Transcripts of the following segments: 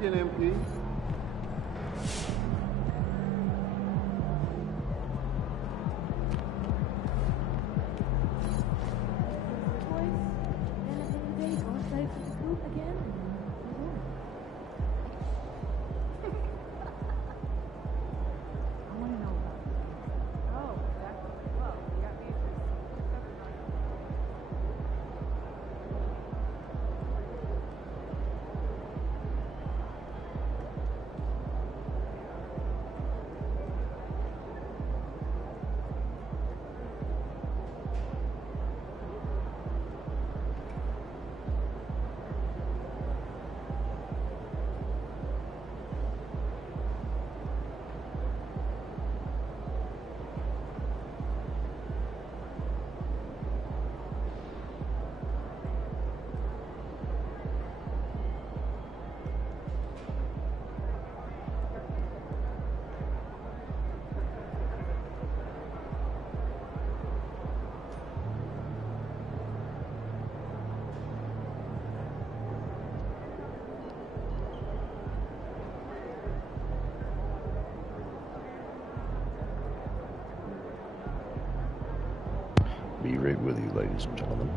Begin, MP. Be right with you, ladies and gentlemen.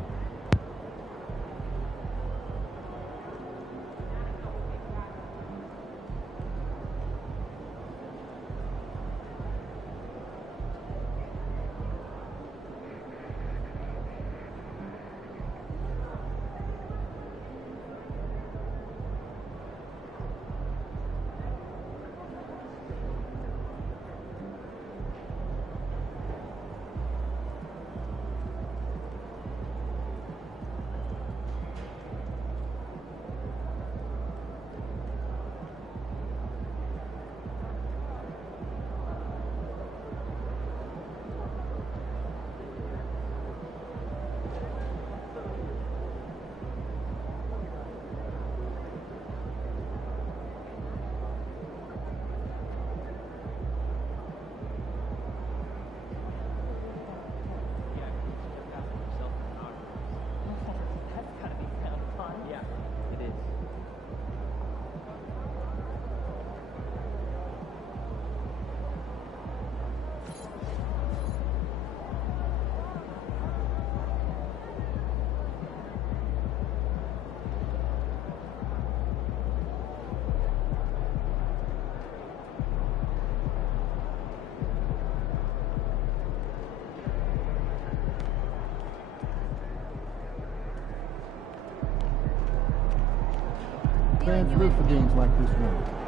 Fans live for games like this one.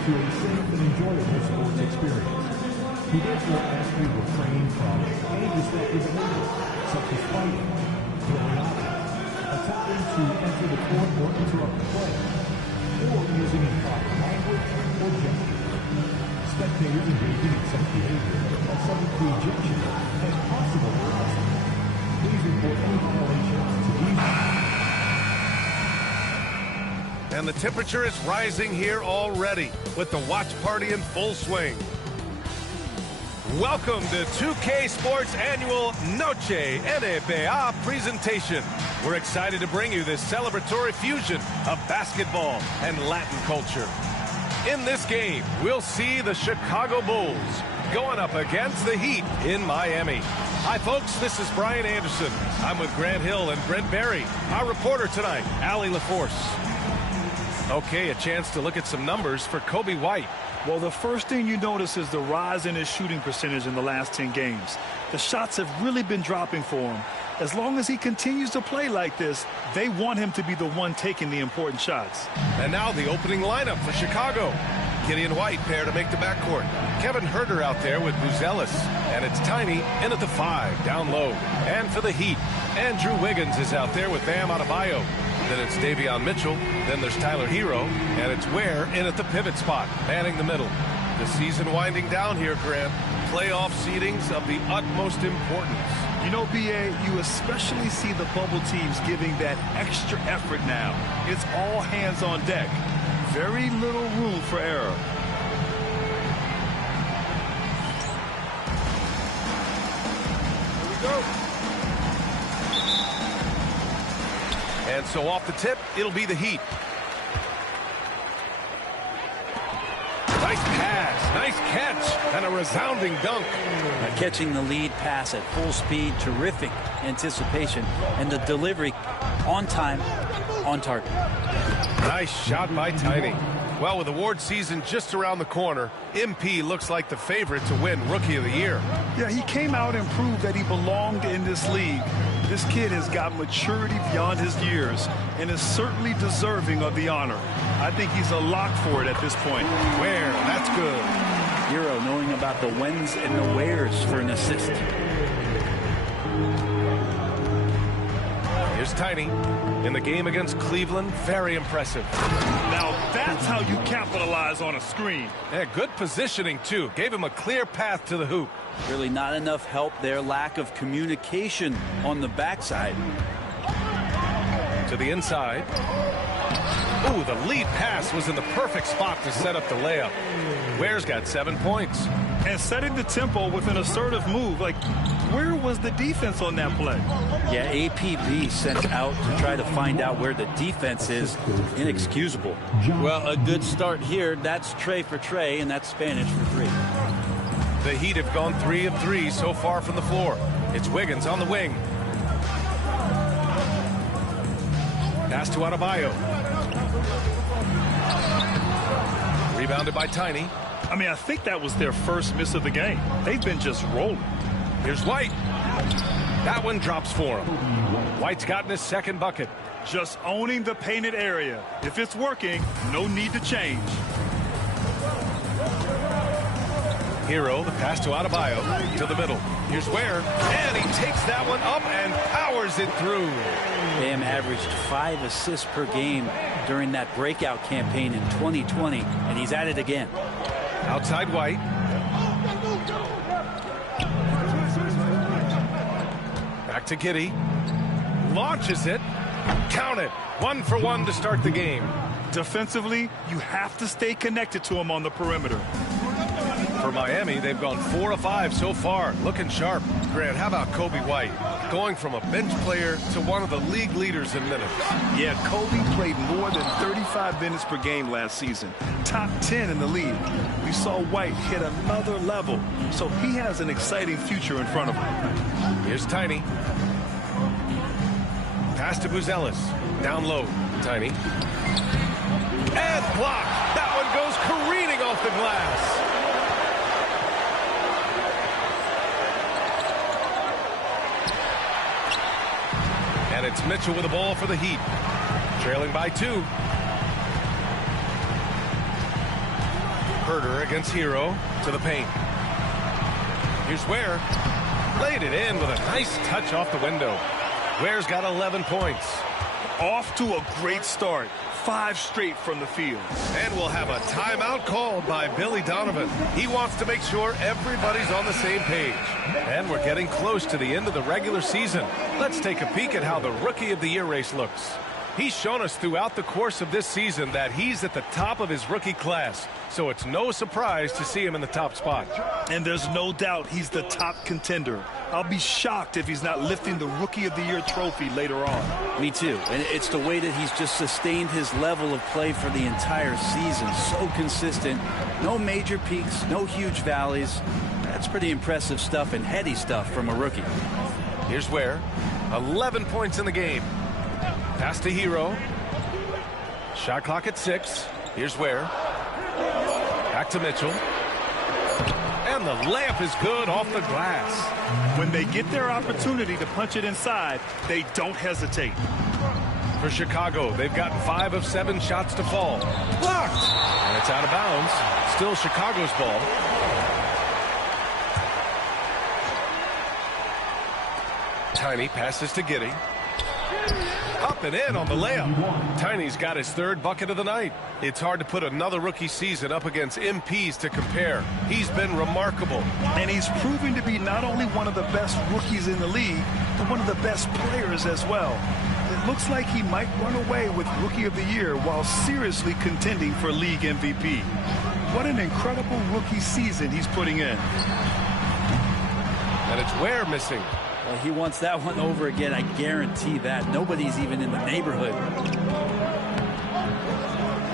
To a safe and enjoyable sports experience. We therefore ask you to refrain from any disruptive behavior, such as fighting, throwing objects, attempting to enter the court or interrupt the play, or using improper language or gestures. Spectators engaging in such behavior are subject to ejection and possible arrest. Please report any violations to these. And the temperature is rising here already, with the watch party in full swing. Welcome to 2K Sports' annual Noche NBA presentation. We're excited to bring you this celebratory fusion of basketball and Latin culture. In this game, we'll see the Chicago Bulls going up against the Heat in Miami. Hi, folks. This is Brian Anderson. I'm with Grant Hill and Brent Berry. Our reporter tonight, Allie LaForce. Okay, a chance to look at some numbers for Kobe White. Well, the first thing you notice is the rise in his shooting percentage in the last 10 games. The shots have really been dropping for him. As long as he continues to play like this, they want him to be the one taking the important shots. And now the opening lineup for Chicago. Gideon White pair to make the backcourt. Kevin Herter out there with Buzelis. And it's Tiny in at the 5, down low. And for the Heat, Andrew Wiggins is out there with Bam Adebayo. Then it's Davion Mitchell. Then there's Tyler Hero. And it's Ware in at the pivot spot, manning the middle. The season winding down here, Grant. Playoff seedings of the utmost importance. You know, B.A., you especially see the bubble teams giving that extra effort now. It's all hands on deck. Very little room for error. Here we go. And so off the tip, it'll be the Heat. Nice pass, nice catch, and a resounding dunk. Catching the lead pass at full speed, terrific anticipation, and the delivery on time, on target. Nice shot by Tiny. Well, with award season just around the corner, MP looks like the favorite to win Rookie of the Year. Yeah, he came out and proved that he belonged in this league. This kid has got maturity beyond his years and is certainly deserving of the honor. I think he's a lock for it at this point. Where? That's good. Hero knowing about the whens and the wheres for an assist. Here's Tiny in the game against Cleveland. Very impressive. Now that's how you capitalize on a screen. Yeah, good positioning, too. Gave him a clear path to the hoop. Really not enough help there. Lack of communication on the backside. To the inside. Ooh, the lead pass was in the perfect spot to set up the layup. Ware's got 7 points. And setting the tempo with an assertive move. Like, where was the defense on that play? Yeah, APB sent out to try to find out where the defense is. Inexcusable. Well, a good start here. That's Trey for Trey, and that's Spanish for 3. The Heat have gone 3 of 3 so far from the floor. It's Wiggins on the wing. Pass to Adebayo. Rebounded by Tiny. I mean, I think that was their first miss of the game. They've been just rolling. Here's White. That one drops for him. White's gotten his second bucket. Just owning the painted area. If it's working, no need to change. Hero, the pass to Adebayo, to the middle. Here's Ware, and he takes that one up and powers it through. Bam averaged 5 assists per game during that breakout campaign in 2020, and he's at it again. Outside White. Back to Giddey. Launches it. Count it. 1 for 1 to start the game. Defensively, you have to stay connected to him on the perimeter. For Miami, they've gone 4 of 5 so far. Looking sharp. Grant, how about Kobe White? Going from a bench player to one of the league leaders in minutes. Yeah, Kobe played more than 35 minutes per game last season. Top 10 in the league. We saw White hit another level, so he has an exciting future in front of him. Here's Tiny. Pass to Buzelis. Down low. Tiny. And blocked. That one goes careening off the glass. And it's Mitchell with the ball for the Heat. Trailing by 2. Herter against Hero to the paint. Here's Ware. Laid it in with a nice touch off the window. Ware's got 11 points. Off to a great start. 5 straight from the field. And we'll have a timeout called by Billy Donovan. He wants to make sure everybody's on the same page. And we're getting close to the end of the regular season. Let's take a peek at how the Rookie of the Year race looks. He's shown us throughout the course of this season that he's at the top of his rookie class. So it's no surprise to see him in the top spot. And there's no doubt he's the top contender. I'll be shocked if he's not lifting the Rookie of the Year trophy later on. Me too. And it's the way that he's just sustained his level of play for the entire season. So consistent. No major peaks, no huge valleys. That's pretty impressive stuff and heady stuff from a rookie. Here's Ware. 11 points in the game. Pass to Hero. Shot clock at 6. Here's Ware. Back to Mitchell. And And the layup is good off the glass. When they get their opportunity to punch it inside, they don't hesitate. For Chicago, they've gotten 5 of 7 shots to fall. Blocked! And it's out of bounds. Still Chicago's ball. Tiny passes to Giddey. Up and in on the layup. Tiny's got his 3rd bucket of the night. It's hard to put another rookie season up against MPs to compare. He's been remarkable. And he's proving to be not only one of the best rookies in the league, but one of the best players as well. It looks like he might run away with Rookie of the Year while seriously contending for league MVP. What an incredible rookie season he's putting in. And it's Ware missing. Well, he wants that one over again, I guarantee that. Nobody's even in the neighborhood.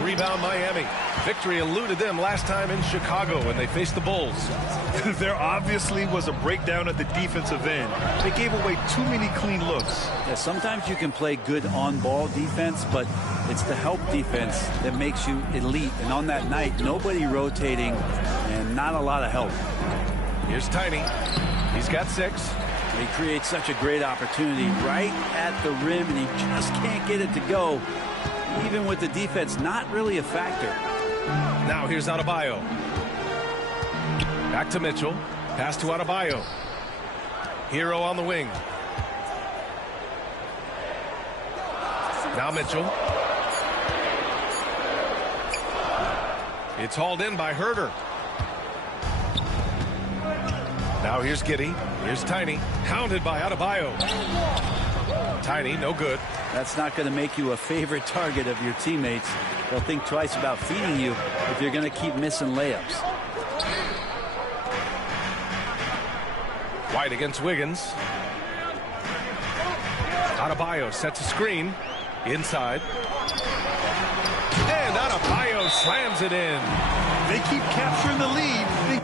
Rebound Miami. Victory eluded them last time in Chicago when they faced the Bulls. There obviously was a breakdown at the defensive end. They gave away too many clean looks. Yeah, sometimes you can play good on-ball defense, but it's the help defense that makes you elite. And on that night, nobody rotating and not a lot of help. Here's Tiny. He's got 6. He creates such a great opportunity right at the rim, and he just can't get it to go. Even with the defense not really a factor. Now here's Adebayo. Back to Mitchell. Pass to Adebayo. Hero on the wing. Now Mitchell. It's hauled in by Herter. Now here's Giddey. Here's Tiny. Hounded by Adebayo. Tiny, no good. That's not going to make you a favorite target of your teammates. They'll think twice about feeding you if you're going to keep missing layups. White against Wiggins. Adebayo sets a screen. Inside. And Adebayo slams it in. They keep capturing the lead.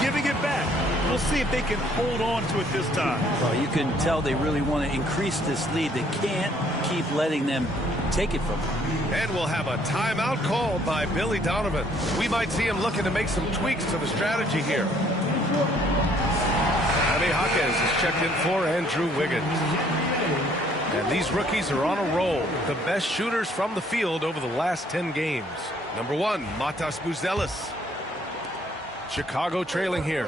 Giving it back. We'll see if they can hold on to it this time. Well, you can tell they really want to increase this lead. They can't keep letting them take it from them. And we'll have a timeout called by Billy Donovan. We might see him looking to make some tweaks to the strategy here. Jaime Jaquez is checked in for Andrew Wiggins. And these rookies are on a roll. The best shooters from the field over the last 10 games. Number 1, Matas Buzelis. Chicago trailing here.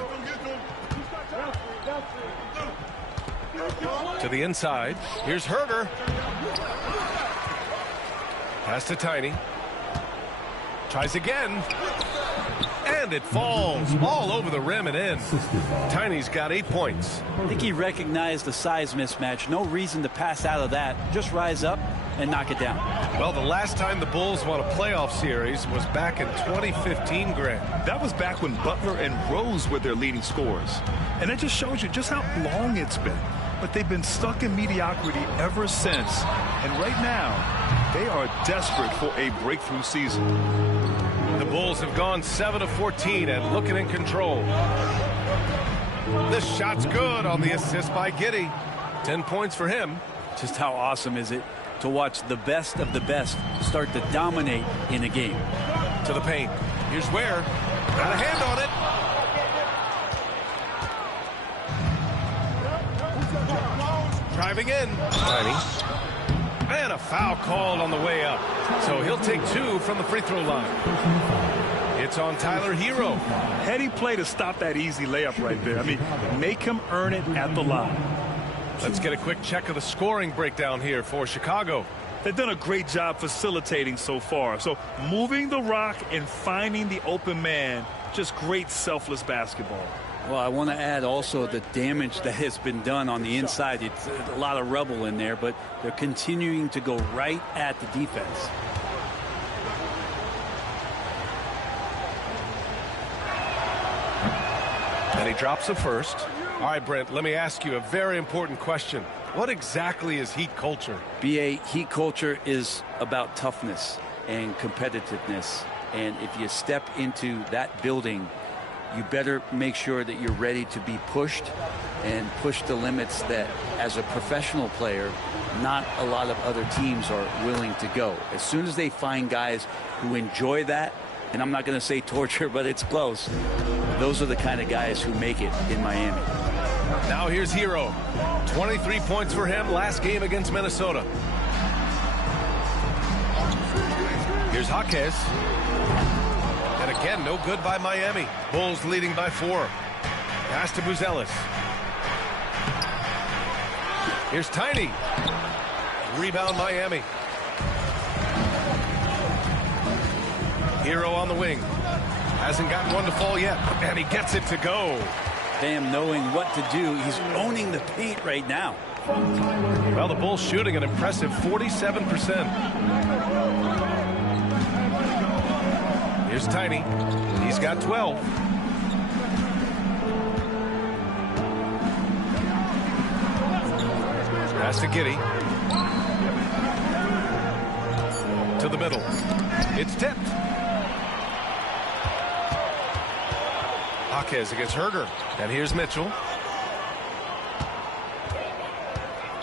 To the inside. Here's Herter. Pass to Tiny. Tries again. And it falls all over the rim and in. Tiny's got 8 points. I think he recognized the size mismatch. No reason to pass out of that. Just rise up and knock it down. Well, the last time the Bulls won a playoff series was back in 2015, Grant. That was back when Butler and Rose were their leading scorers. And it just shows you just how long it's been. But they've been stuck in mediocrity ever since. And right now, they are desperate for a breakthrough season. The Bulls have gone 7 of 14 and looking in control. This shot's good on the assist by Giddey. 10 points for him. Just how awesome is it to watch the best of the best start to dominate in a game. To the paint. Here's Ware. Got a hand on it. Driving in. Tiny. And a foul called on the way up. So he'll take 2 from the free throw line. It's on Tyler Hero. Heady play to stop that easy layup right there. I mean, make him earn it at the line. Let's get a quick check of the scoring breakdown here for Chicago. They've done a great job facilitating so far. So moving the rock and finding the open man, just great selfless basketball. Well, I want to add also the damage that has been done on the inside. It's a lot of rubble in there, but they're continuing to go right at the defense. And he drops the first. All right, Brent, let me ask you a very important question. What exactly is Heat culture? BA, Heat culture is about toughness and competitiveness. And if you step into that building, you better make sure that you're ready to be pushed and push the limits that, as a professional player, not a lot of other teams are willing to go. As soon as they find guys who enjoy that, and I'm not going to say torture, but it's close, those are the kind of guys who make it in Miami. Now here's Hero. 23 points for him last game against Minnesota. Here's Jaquez. And again, no good by Miami. Bulls leading by 4. Pass to Buzelis. Here's Tiny. Rebound Miami. Hero on the wing. Hasn't gotten one to fall yet. And he gets it to go. Bam knowing what to do. He's owning the paint right now. Well, the Bulls shooting an impressive 47%. Here's Tiny. He's got 12. Pass to Giddey. To the middle. It's tipped. Jaquez against Herder. And here's Mitchell.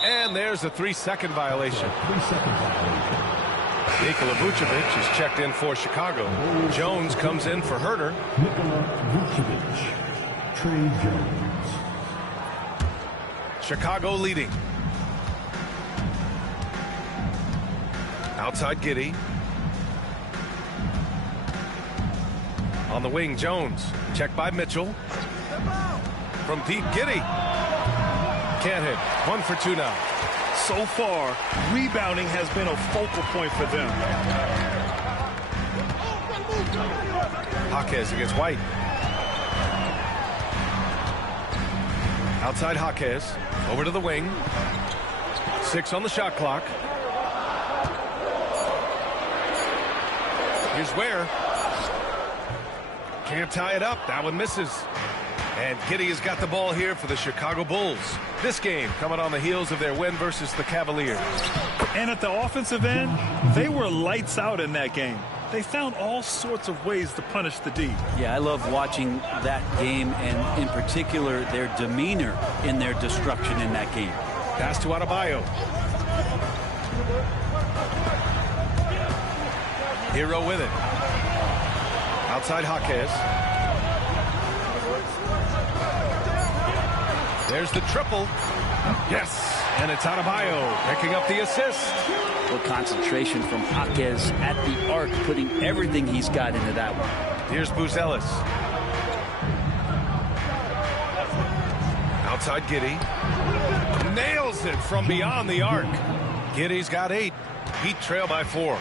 And there's a 3-second violation. Nikola Vucevic is checked in for Chicago. Jones comes in for Herder. Nikola Vucevic. Trey Jones. Chicago leading. Outside Giddey. On the wing, Jones. Checked by Mitchell. From deep, Giddey. Can't hit. 1 for 2 now. So far, rebounding has been a focal point for them. Jaquez against White. Outside Jaquez. Over to the wing. 6 on the shot clock. Here's Ware. Can't tie it up. That one misses. And Giddey has got the ball here for the Chicago Bulls. This game coming on the heels of their win versus the Cavaliers. And at the offensive end, they were lights out in that game. They found all sorts of ways to punish the D. Yeah, I love watching that game, and in particular their demeanor in their destruction in that game. Pass to Adebayo. Hero with it. Outside Jaquez. There's the triple. Yes. And it's Adebayo picking up the assist. What concentration from Jaquez at the arc, putting everything he's got into that one. Here's Buzelis. Outside Giddey. Nails it from beyond the arc. Giddey's got 8. Heat trail by 4.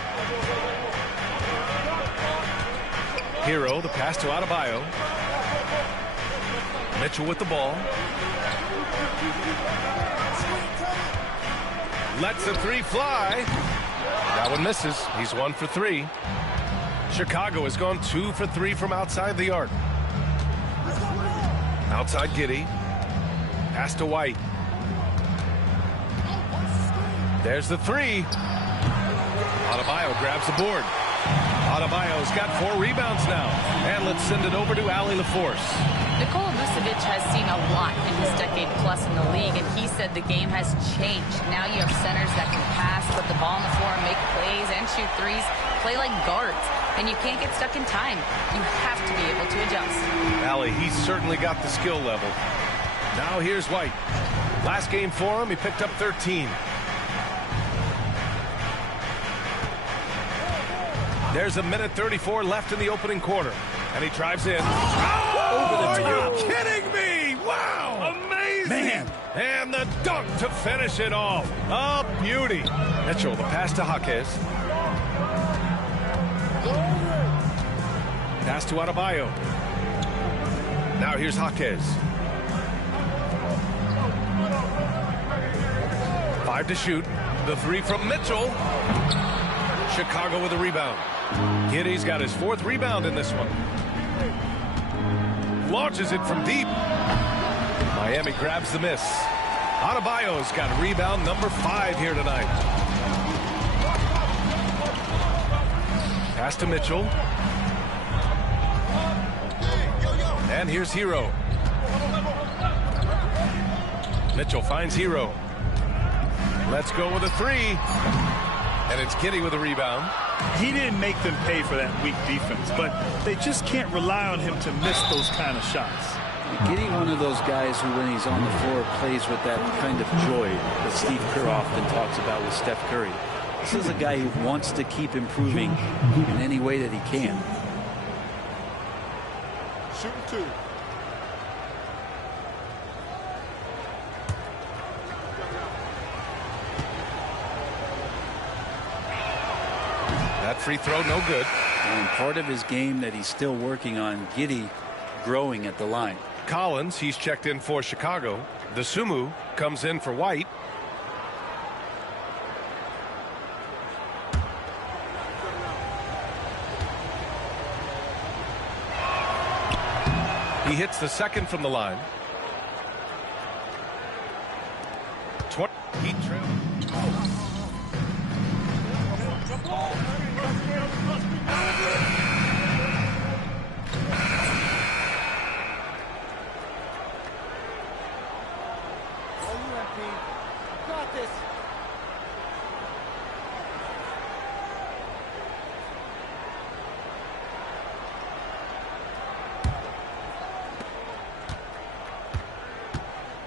Hero, the pass to Adebayo. Mitchell with the ball. Lets the 3 fly. That one misses. He's 1 for 3. Chicago has gone 2 for 3 from outside the arc. Outside Giddey. Pass to White. There's the 3. Adebayo grabs the board. Adebayo's got 4 rebounds now. And let's send it over to Allie LaForce. Nikola Vucevic has seen a lot in his decade-plus in the league, and he said the game has changed. Now you have centers that can pass, put the ball on the floor, make plays, and shoot threes, play like guards, and you can't get stuck in time. You have to be able to adjust. Allie, he's certainly got the skill level. Now here's White. Last game for him, he picked up 13. There's a minute 34 left in the opening quarter, and he drives in. Are you kidding me? Wow! Amazing! Man. And the dunk to finish it off. A beauty. Mitchell, the pass to Jaquez. Pass to Adebayo. Now here's Jaquez. 5 to shoot. The 3 from Mitchell. Chicago with a rebound. Giddey's got his 4th rebound in this one. Launches it from deep. Miami grabs the miss. Adebayo's got rebound number 5 here tonight. Pass to Mitchell. And here's Hero. Mitchell finds Hero. Let's go with a 3. And it's Giddey with a rebound. He didn't make them pay for that weak defense, but they just can't rely on him to miss those kind of shots. Giddey, one of those guys who, when he's on the floor, plays with that kind of joy that Steve Kerr often talks about with Steph Curry. This is a guy who wants to keep improving in any way that he can. Shooting 2. That free throw, no good. And part of his game that he's still working on, Giddey growing at the line. Collins, he's checked in for Chicago. The Sumu comes in for White. He hits the 2nd from the line. He trails.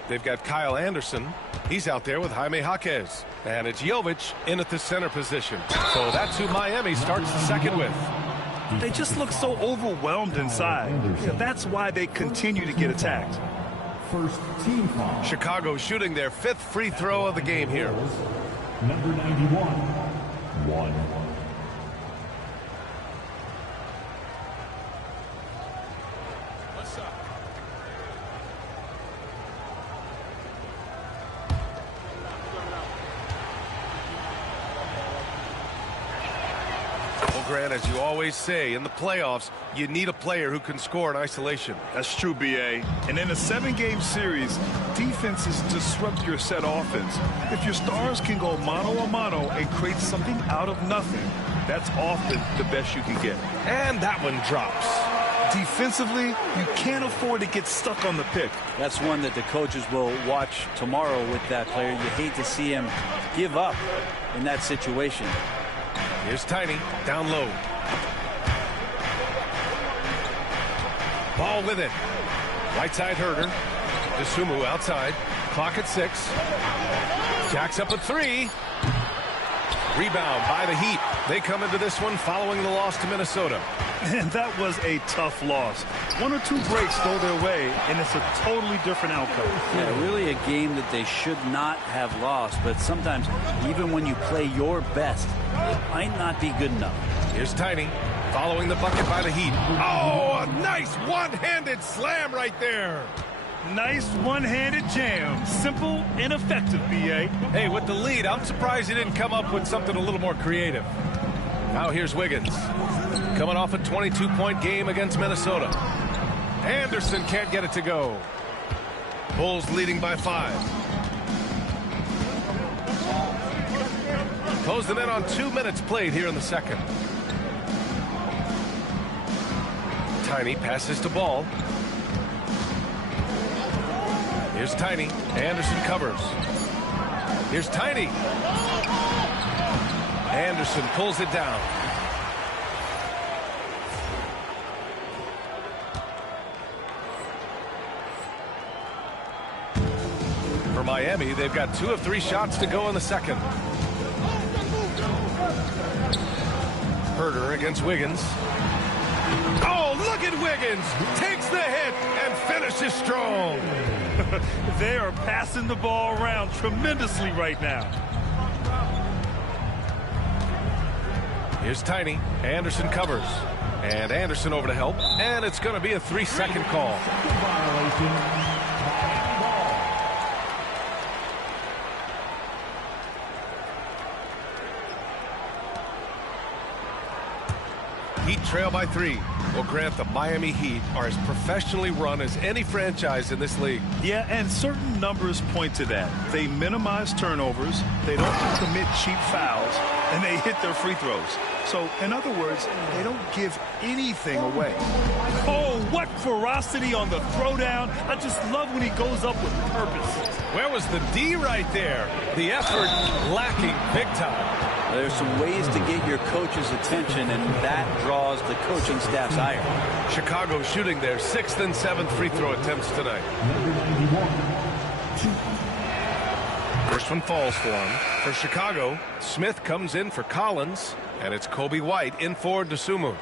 They've got Kyle Anderson. He's out there with Jaime Jaquez. And it's Jovic in at the center position. So that's who Miami starts the second with. They just look so overwhelmed inside. That's why they continue to get attacked. First team foul. Chicago shooting their 5th free throw of the game here. Number 91. 1. Grant, as you always say, in the playoffs, you need a player who can score in isolation. That's true, B.A. And in a 7-game series, defenses disrupt your set offense. If your stars can go mano-a-mano and create something out of nothing, that's often the best you can get. And that one drops. Defensively, you can't afford to get stuck on the pick. That's one that the coaches will watch tomorrow with that player. You hate to see him give up in that situation. Here's Tiny, down low. Ball with it. Right side Herder. DeSumo outside. Clock at 6. Jacks up a 3. Rebound by the Heat. They come into this one following the loss to Minnesota. And that was a tough loss. 1 or 2 breaks go their way, and it's a totally different outcome. Yeah, really a game that they should not have lost, but sometimes even when you play your best, it might not be good enough. Here's Tiny, following the bucket by the Heat. Oh, a nice one-handed slam right there. Nice one-handed jam. Simple and effective, B.A. Hey, with the lead, I'm surprised he didn't come up with something a little more creative. Now here's Wiggins. Coming off a 22-point game against Minnesota. Anderson can't get it to go. Bulls leading by 5. Closing in on 2 minutes played here in the second. Tiny passes to Ball. Here's Tiny. Anderson covers. Here's Tiny. Anderson pulls it down. For Miami, they've got 2 of 3 shots to go in the second. Herder against Wiggins. Oh, look at Wiggins! Takes the hit and finishes strong. They are passing the ball around tremendously right now. Here's Tiny. Anderson covers. And Anderson over to help. And it's going to be a 3-second call. Heat trail by 3. Well, Grant, the Miami Heat are as professionally run as any franchise in this league. Yeah, and certain numbers point to that. They minimize turnovers, they don't commit cheap fouls, and they hit their free throws. So, in other words, they don't give anything away. Oh, what ferocity on the throwdown. I just love when he goes up with purpose. Where was the D right there? The effort lacking big time. There's some ways to get your coach's attention, and that draws the coaching staff's ire. Chicago shooting their 6th and 7th free throw attempts tonight. First one falls for him. For Chicago, Smith comes in for Collins, and it's Kobe White in for Dosunmu.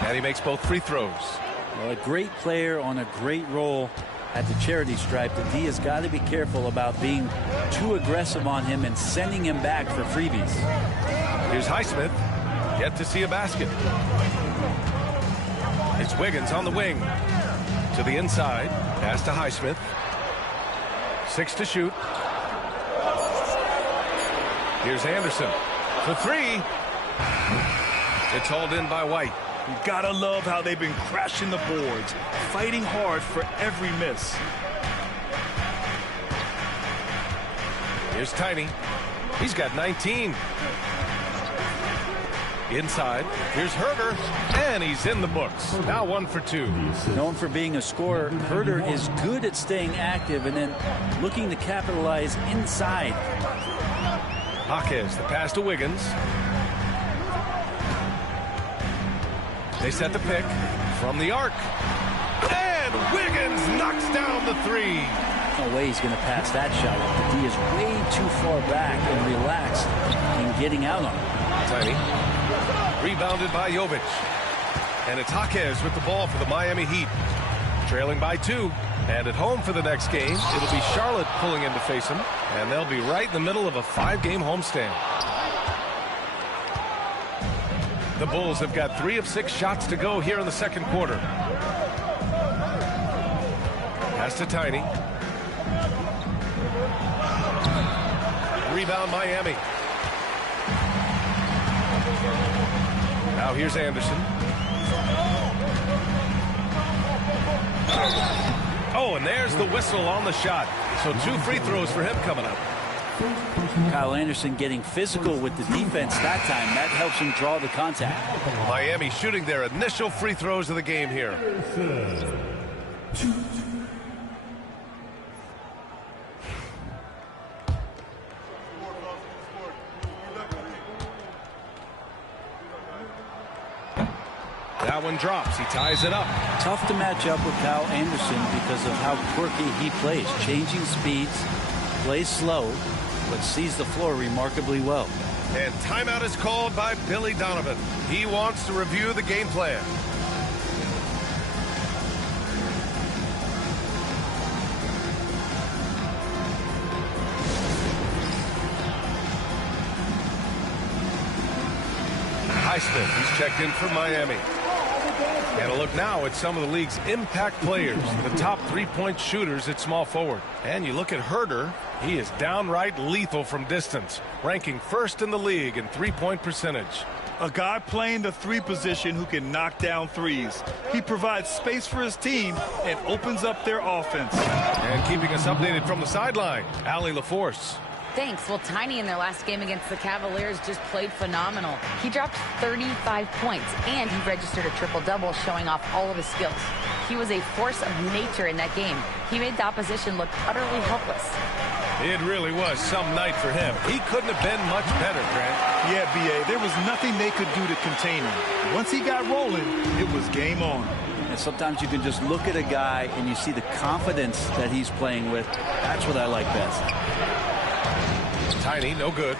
And he makes both free throws. Well, a great player on a great role at the charity stripe. The D has got to be careful about being too aggressive on him and sending him back for freebies. Here's Highsmith. Yet to see a basket. It's Wiggins on the wing. To the inside. Pass to Highsmith. 6 to shoot. Here's Anderson. For 3. It's hauled in by White. You gotta love how they've been crashing the boards, fighting hard for every miss. Here's Tiny. He's got 19. Inside. Here's Herder. And he's in the books. Now 1 for 2. Known for being a scorer, Herder is good at staying active and then looking to capitalize inside. Jaquez, the pass to Wiggins. They set the pick from the arc. And Wiggins knocks down the 3. No way he's going to pass that shot. The D is way too far back and relaxed in getting out on it. Tiny. Rebounded by Jovic. And it's Jaquez with the ball for the Miami Heat. Trailing by 2. And at home for the next game, it'll be Charlotte pulling in to face them. And they'll be right in the middle of a 5-game homestand. The Bulls have got 3 of 6 shots to go here in the second quarter. Pass to Tiny. Rebound Miami. Now here's Anderson. Oh, and there's the whistle on the shot. So 2 free throws for him coming up. Kyle Anderson getting physical with the defense that time. That helps him draw the contact. Miami shooting their initial free throws of the game here. That one drops. He ties it up. Tough to match up with Kyle Anderson because of how quirky he plays. Changing speeds, plays slow, but sees the floor remarkably well. And timeout is called by Billy Donovan. He wants to review the game plan. Highsmith, he's checked in for Miami. And a look now at some of the league's impact players, the top 3-point shooters at small forward. And you look at Herder, he is downright lethal from distance, ranking 1st in the league in 3-point percentage. A guy playing the three position who can knock down threes. He provides space for his team and opens up their offense. And keeping us updated from the sideline, Allie LaForce. Thanks. Well, Tiny in their last game against the Cavaliers just played phenomenal. He dropped 35 points, and he registered a triple-double, showing off all of his skills. He was a force of nature in that game. He made the opposition look utterly helpless. It really was some night for him. He couldn't have been much better, Grant. Yeah, B.A., there was nothing they could do to contain him. Once he got rolling, it was game on. And sometimes you can just look at a guy and you see the confidence that he's playing with. That's what I like best. Tiny, no good.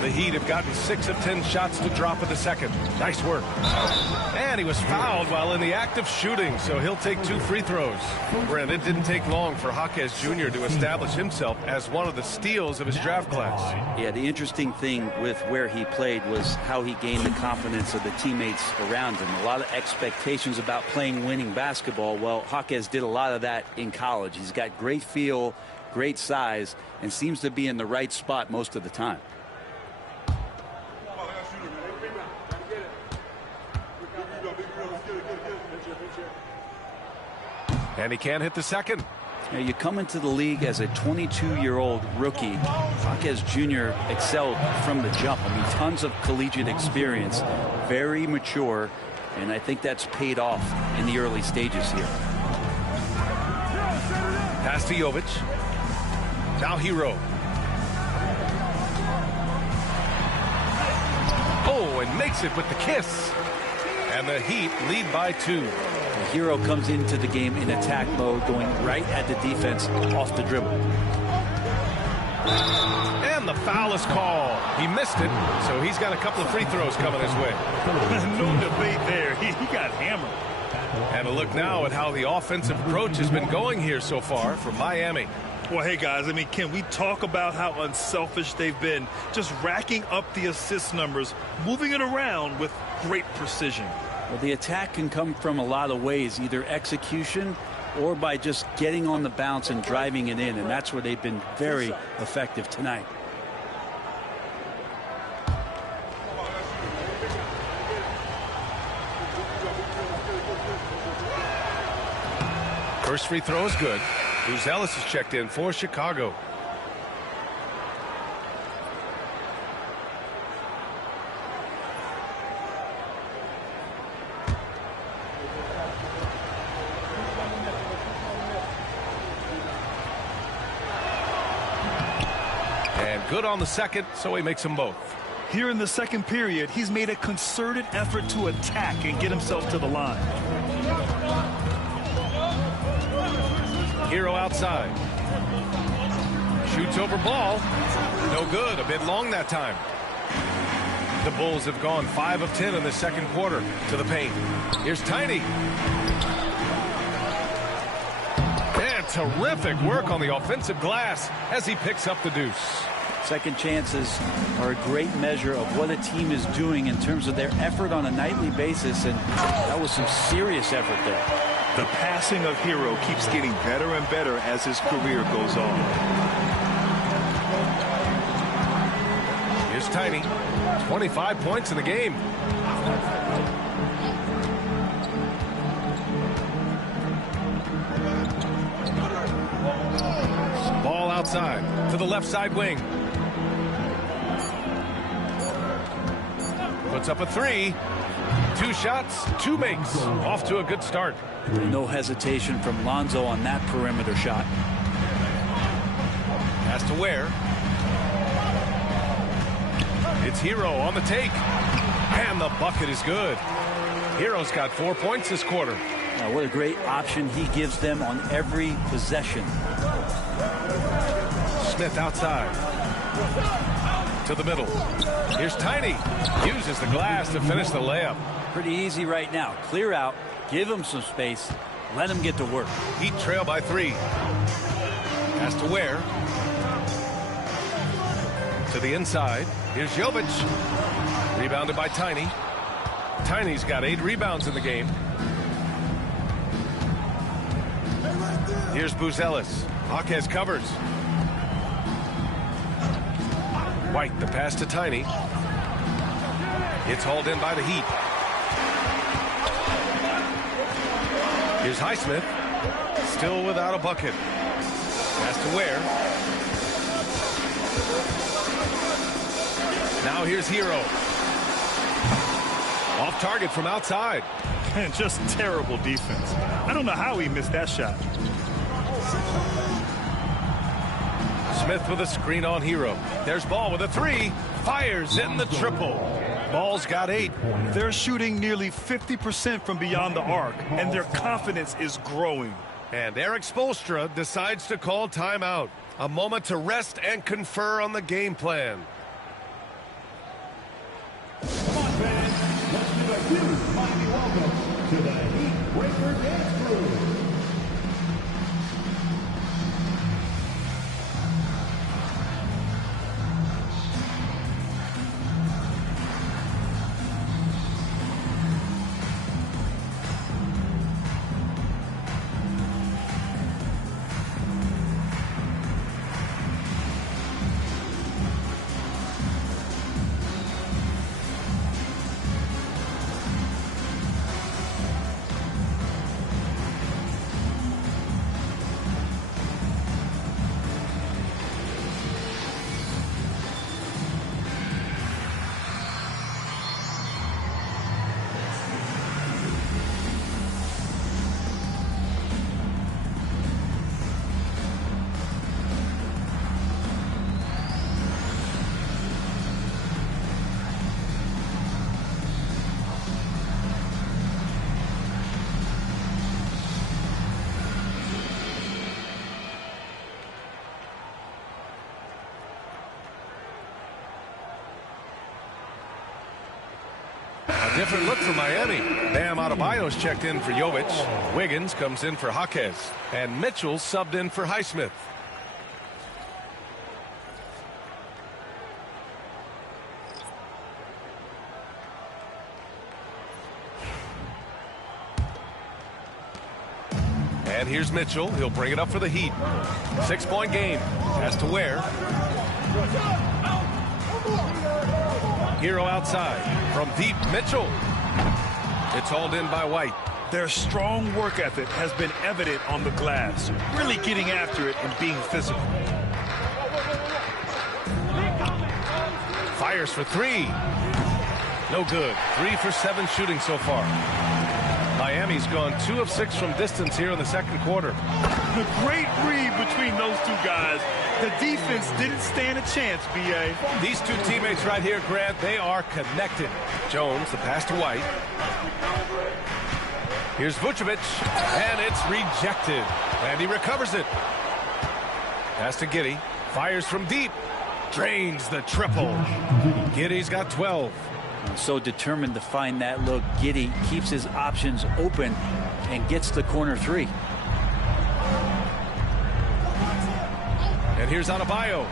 The Heat have gotten 6 of 10 shots to drop in the second. Nice work. And he was fouled while in the act of shooting, so he'll take 2 free throws. Brent, it didn't take long for Jaquez Jr. to establish himself as one of the steals of his draft class. Yeah, the interesting thing with where he played was how he gained the confidence of the teammates around him. A lot of expectations about playing winning basketball. Well, Jaquez did a lot of that in college. He's got great feel, great size, and seems to be in the right spot most of the time. And he can't hit the second. Now, you come into the league as a 22-year-old rookie. Jaquez Jr. excelled from the jump. I mean, tons of collegiate experience, very mature, and I think that's paid off in the early stages here. Pass to Jovic. Now Hero. Oh, and makes it with the kiss. And the Heat lead by 2. The Hero comes into the game in attack mode, going right at the defense off the dribble. And the foul is called. He missed it, so he's got a couple of free throws coming his way. No debate there. He got hammered. And a look now at how the offensive approach has been going here so far for Miami. Well, hey, guys, I mean, can we talk about how unselfish they've been? Just racking up the assist numbers, moving it around with great precision. Well, the attack can come from a lot of ways, either execution or by just getting on the bounce and driving it in, and that's where they've been very effective tonight. First free throw is good. Buzelis is checked in for Chicago. And good on the second, so he makes them both. Here in the second period, he's made a concerted effort to attack and get himself to the line. Hero outside. Shoots over ball. No good. A bit long that time. The Bulls have gone 5 of 10 in the second quarter to the paint. Here's Tiny. And terrific work on the offensive glass as he picks up the deuce. Second chances are a great measure of what a team is doing in terms of their effort on a nightly basis, and that was some serious effort there. The passing of Hero keeps getting better and better as his career goes on. Here's Tiny. 25 points in the game. Ball outside to the left side wing. Puts up a 3. 2 shots, 2 makes. Off to a good start. No hesitation from Lonzo on that perimeter shot. Has to Ware. It's Hero on the take. And the bucket is good. Hero's got 4 points this quarter. What a great option he gives them on every possession. Smith outside. To the middle. Here's Tiny. Uses the glass to finish the layup. Pretty easy right now. Clear out. Give him some space. Let him get to work. Heat trail by 3. Has to Ware. To the inside. Here's Jovic. Rebounded by Tiny. Tiny's got 8 rebounds in the game. Here's Buzelis. Jaquez covers. White, the pass to Tiny. It's hauled in by the Heat. Here's Highsmith. Still without a bucket. Pass to Ware. Now here's Hero. Off target from outside. And just terrible defense. I don't know how he missed that shot. Smith with a screen on Hero. There's Ball with a three. Fires in the triple. Ball's got 8. They're shooting nearly 50% from beyond the arc, and their confidence is growing. And Eric Spoelstra decides to call timeout. A moment to rest and confer on the game plan. Come on, fans. Let's give a huge mighty welcome to the Heat Breaker Dance Crew. Different look for Miami. Bam Adebayo's checked in for Jovic. Wiggins comes in for Jaquez. And Mitchell subbed in for Highsmith. And here's Mitchell. He'll bring it up for the Heat. 6-point game. Has to Ware. Hero outside. From deep, Mitchell. It's hauled in by White. Their strong work ethic has been evident on the glass, really getting after it and being physical. Fires for 3. No good. 3 for 7 shooting so far. Miami's gone 2 of 6 from distance here in the second quarter. The great read between those two guys. The defense didn't stand a chance, B.A. These two teammates right here, Grant, they are connected. Jones, the pass to White. Here's Vucevic, and it's rejected. And he recovers it. Pass to Giddey. Fires from deep. Drains the triple. Giddey's got 12. So determined to find that look. Giddey keeps his options open and gets the corner 3. And here's Adebayo.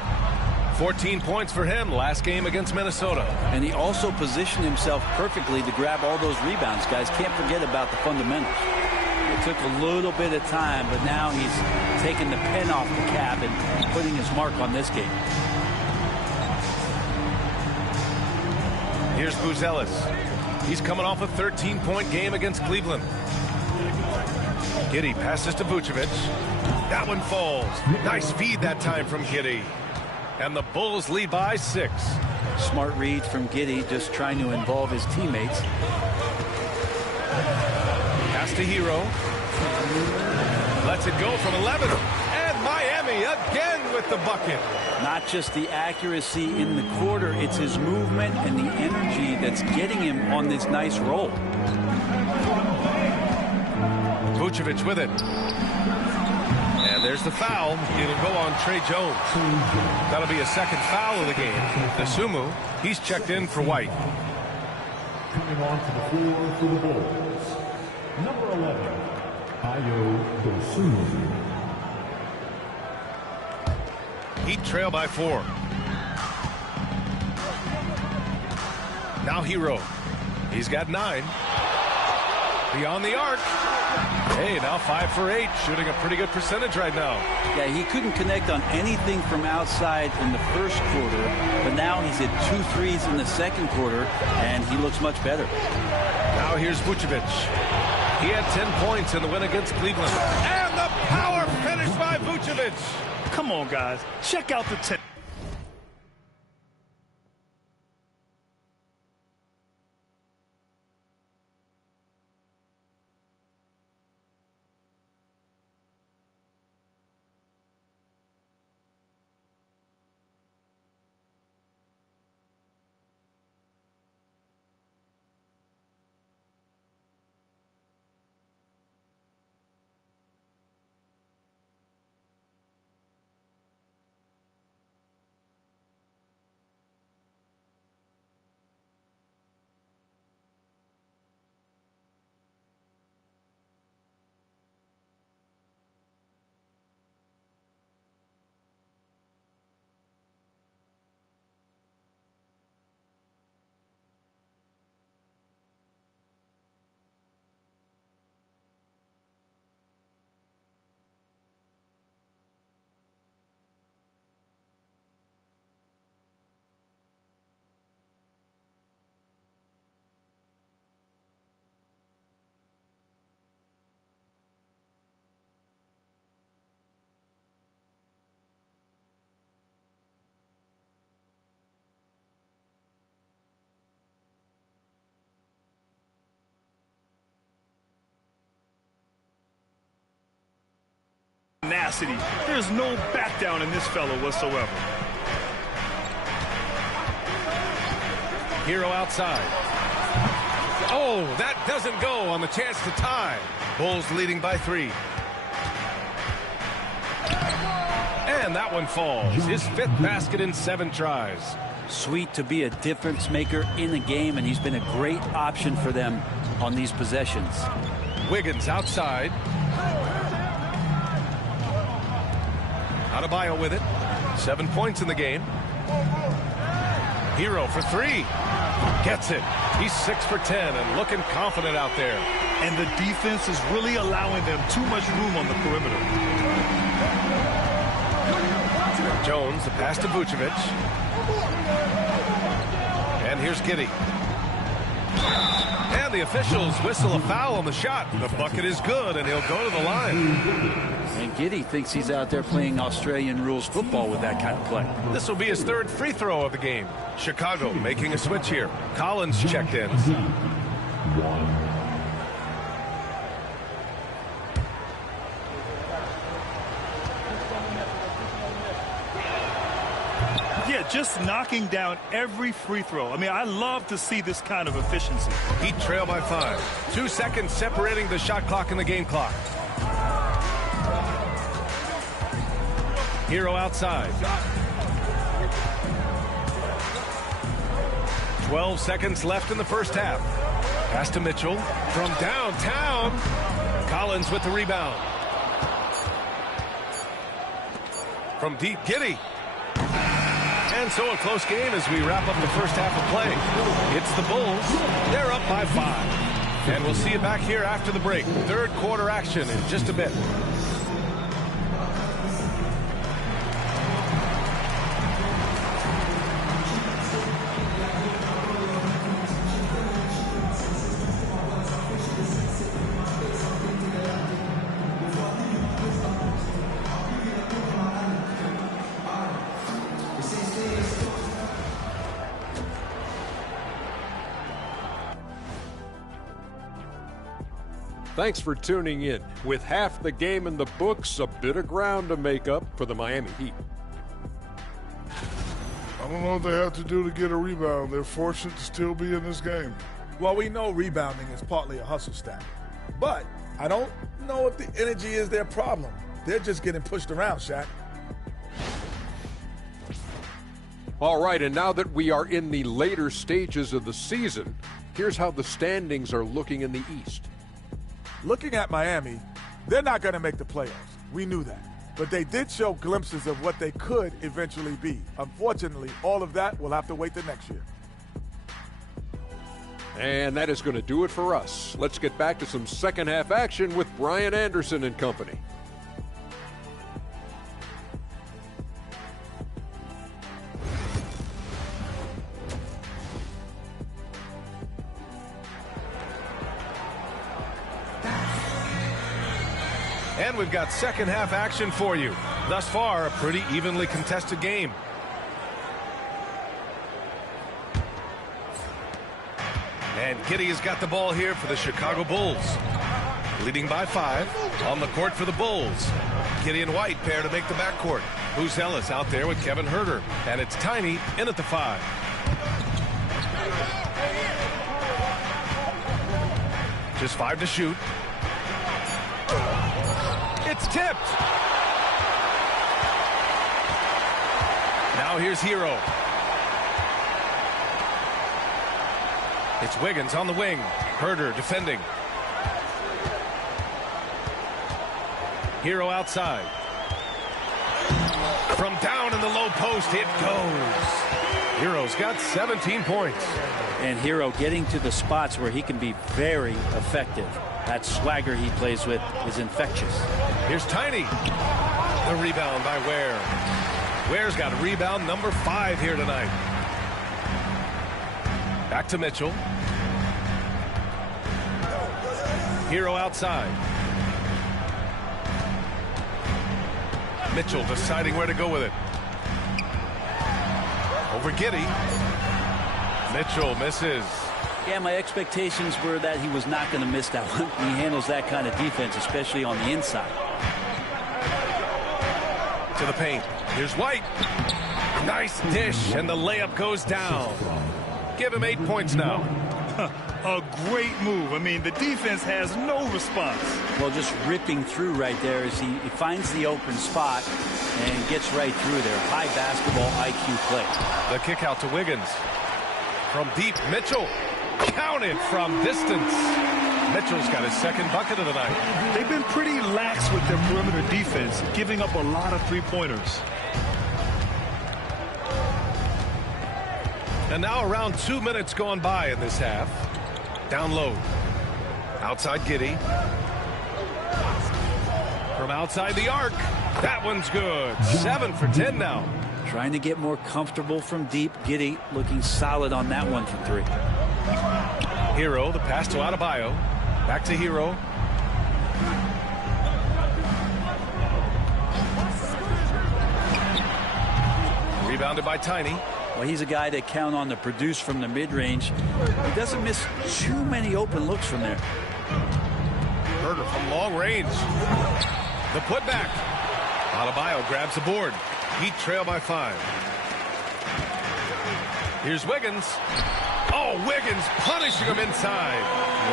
14 points for him last game against Minnesota. And he also positioned himself perfectly to grab all those rebounds, guys. Can't forget about the fundamentals. It took a little bit of time, but now he's taking the pen off the cap and putting his mark on this game. Here's Buzelis. He's coming off a 13-point game against Cleveland. Giddey passes to Vucevic. That one falls. Nice feed that time from Giddey. And the Bulls lead by 6. Smart read from Giddey, just trying to involve his teammates. Pass to Hero. Lets it go from 11. And Miami again with the bucket. Not just the accuracy in the quarter, it's his movement and the energy that's getting him on this nice roll. Vucevic with it. And there's the foul. It'll go on Trey Jones. That'll be a second foul of the game. Nasumu, he's checked in for White. Coming on to the floor for the Bulls, number 11, Ayo Dosunmu. Heat trail by 4. Now Hero. He's got 9. Beyond the arc. Hey, now 5 for 8, shooting a pretty good percentage right now. Yeah, he couldn't connect on anything from outside in the first quarter, but now he's hit 2 threes in the second quarter, and he looks much better. Now here's Vucevic. He had 10 points in the win against Cleveland. And the power finish by Vucevic. Come on, guys. Check out the 10. Tenacity. There's no back down in this fellow whatsoever. Hero outside. Oh, that doesn't go on the chance to tie. Bulls leading by 3. And that one falls. His 5th basket in 7 tries. Sweet to be a difference maker in the game, and he's been a great option for them on these possessions. Wiggins outside. Adebayo with it. 7 points in the game. Hero for 3. Gets it. He's 6 for 10 and looking confident out there. And the defense is really allowing them too much room on the perimeter. Jones, the pass to Vucevic. And here's Giddey. And the officials whistle a foul on the shot. The bucket is good, and he'll go to the line. And Giddey thinks he's out there playing Australian rules football with that kind of play. This will be his 3rd free throw of the game. Chicago making a switch here. Collins checked in. Yeah, just knocking down every free throw. I mean, I love to see this kind of efficiency. Heat trail by 5. 2 seconds separating the shot clock and the game clock. Hero outside. 12 seconds left in the first half. Pass to Mitchell from downtown. Collins with the rebound. From deep, Giddey. And so a close game as we wrap up the first half of play. It's the Bulls. They're up by 5. And we'll see you back here after the break. 3rd quarter action in just a bit. Thanks for tuning in. With half the game in the books, a bit of ground to make up for the Miami Heat. I don't know what they have to do to get a rebound. They're fortunate to still be in this game. Well, we know rebounding is partly a hustle stat. But I don't know if the energy is their problem. They're just getting pushed around, Shaq. All right, and now that we are in the later stages of the season, here's how the standings are looking in the East. Looking at Miami, they're not going to make the playoffs. We knew that. But they did show glimpses of what they could eventually be. Unfortunately, all of that will have to wait till next year. And that is going to do it for us. Let's get back to some second half action with Brian Anderson and company. And we've got second half action for you. Thus far, a pretty evenly contested game. And Giddey has got the ball here for the Chicago Bulls. Leading by 5 on the court for the Bulls. Giddey and White pair to make the backcourt. Who's Ellis out there with Kevin Herter. And it's Tiny in at the 5. Just 5 to shoot. It's tipped. Now here's Hero. It's Wiggins on the wing. Herter defending. Hero outside. From down in the low post, it goes. Hero's got 17 points. And Hero getting to the spots where he can be very effective. That swagger he plays with is infectious. Here's Tiny. The rebound by Ware. Ware's got rebound number 5 here tonight. Back to Mitchell. Hero outside. Mitchell deciding where to go with it. Over Giddey. Mitchell misses. Yeah, my expectations were that he was not going to miss that one. He handles that kind of defense, especially on the inside. To the paint. Here's White. Nice dish, and the layup goes down. Give him 8 points now. A great move. I mean, the defense has no response. Well, just ripping through right there as he finds the open spot and gets right through there. High basketball IQ play. The kick out to Wiggins. From deep, Mitchell. Counted from distance. Mitchell's got his second bucket of the night. They've been pretty lax with their perimeter defense, giving up a lot of three-pointers. And now around 2 minutes gone by in this half. Down low. Outside Giddey. From outside the arc. That one's good. 7 for 10 now. Trying to get more comfortable from deep. Giddey looking solid on that one from 3. Hero, the pass to Adebayo. Back to Hero. Rebounded by Tiny. Well, he's a guy that count on to produce from the mid-range. He doesn't miss too many open looks from there. Herter from long range. The putback. Adebayo grabs the board. Heat trail by 5. Here's Wiggins. Oh, Wiggins punishing him inside.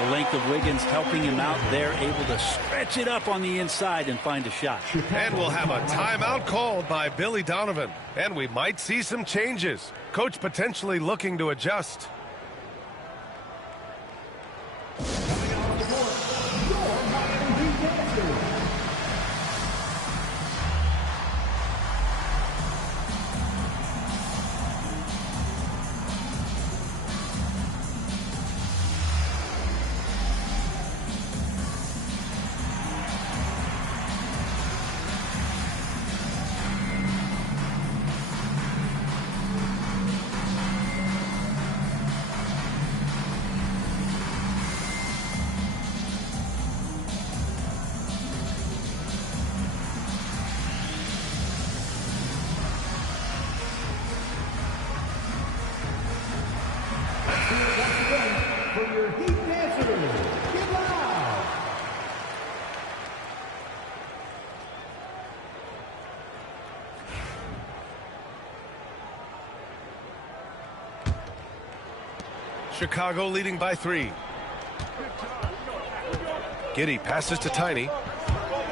The length of Wiggins helping him out there, able to stretch it up on the inside and find a shot. And we'll have a timeout called by Billy Donovan. And we might see some changes. Coach potentially looking to adjust. Chicago leading by 3. Giddey passes to Tiny.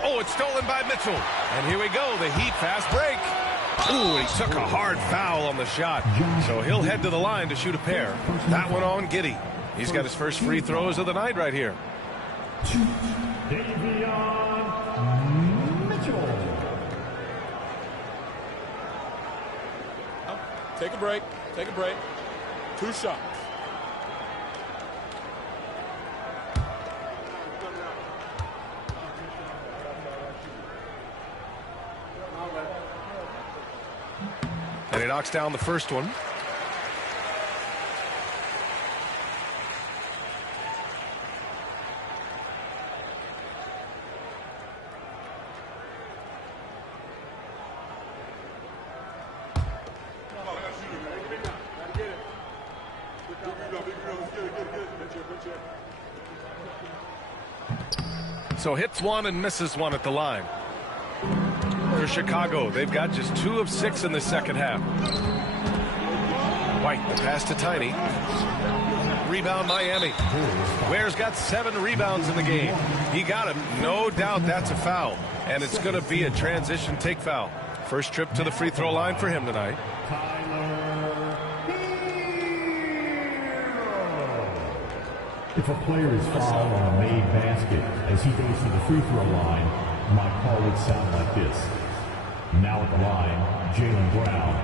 Oh, it's stolen by Mitchell. And here we go, the Heat fast break. Ooh, he took a hard foul on the shot. So he'll head to the line to shoot a pair. That one on Giddey. He's got his first free throws of the night right here. Take a break. Take a break. 2 shots. He knocks down the first one. So hits one and misses one at the line. For Chicago, they've got just 2 of 6 in the second half. White, the pass to Tiny. Rebound Miami. Ware's got 7 rebounds in the game. He got him. No doubt that's a foul. And it's going to be a transition take foul. First trip to the free throw line for him tonight. If a player is fouled on a made basket as he goes to the free throw line, my call would sound like this. Now at the line, Jaylen Brown.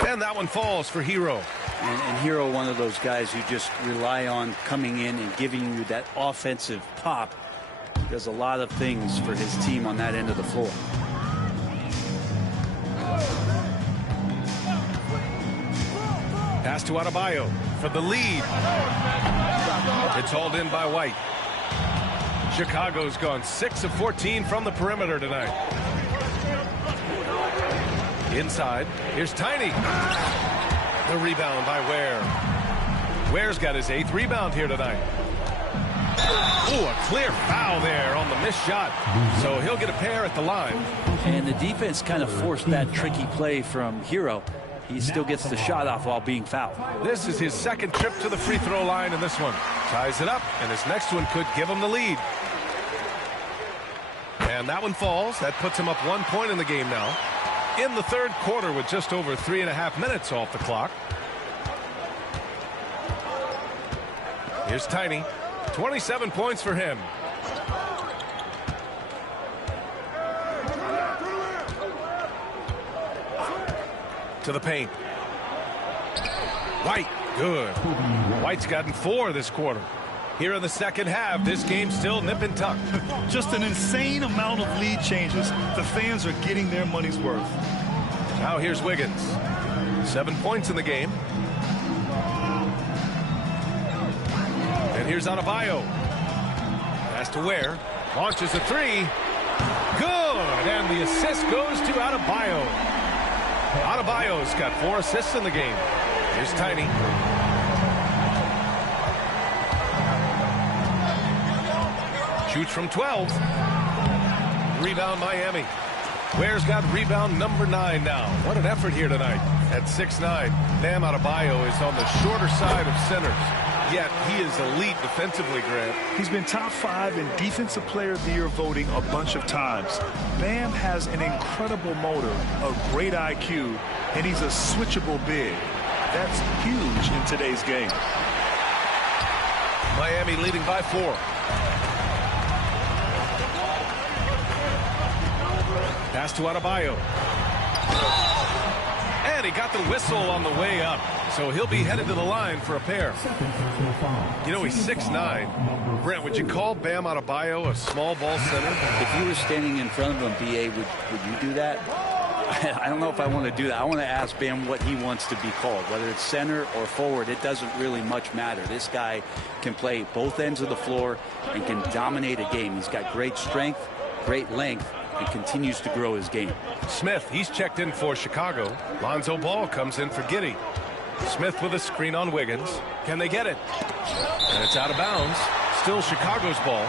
1. And that one falls for Hero. And Hero, one of those guys you just rely on coming in and giving you that offensive pop. He does a lot of things for his team on that end of the floor. Pass to Adebayo for the lead. It's hauled in by White. Chicago's gone 6 of 14 from the perimeter tonight. Inside, here's Tiny. The rebound by Ware. Ware's got his 8th rebound here tonight. Ooh, a clear foul there on the missed shot. So he'll get a pair at the line. And the defense kind of forced that tricky play from Hero. He still gets the shot off while being fouled. This is his 2nd trip to the free throw line in this one. Ties it up, and his next one could give him the lead. And that one falls. That puts him up 1 point in the game now. In the 3rd quarter with just over 3.5 minutes off the clock. Here's Tiny. 27 points for him. To the paint. White, good. White's gotten 4 this quarter. Here in the second half, this game's still nip and tuck. Just an insane amount of lead changes. The fans are getting their money's worth. Now here's Wiggins. 7 points in the game. And here's Adebayo. Pass to Ware. Launches a 3. Good. And the assist goes to Adebayo. Adebayo's got 4 assists in the game. Here's Tiny. Shoots from 12. Rebound Miami. Ware's got rebound number 9 now. What an effort here tonight. At 6'9", Bam Adebayo is on the shorter side of centers. Yet he is elite defensively, Grant. He's been top 5 in Defensive Player of the Year voting a bunch of times. Bam has an incredible motor, a great IQ, and he's a switchable big. That's huge in today's game. Miami leading by 4. Pass to Adebayo. And he got the whistle on the way up. So he'll be headed to the line for a pair. You know, he's 6'9". Brent, would you call Bam Adebayo a small ball center? If you were standing in front of him, B.A., would you do that? I don't know if I want to do that. I want to ask Bam what he wants to be called. Whether it's center or forward, it doesn't really much matter. This guy can play both ends of the floor and can dominate a game. He's got great strength, great length, and continues to grow his game. Smith, he's checked in for Chicago. Lonzo Ball comes in for Giddey. Smith with a screen on Wiggins. Can they get it? And it's out of bounds. Still Chicago's ball.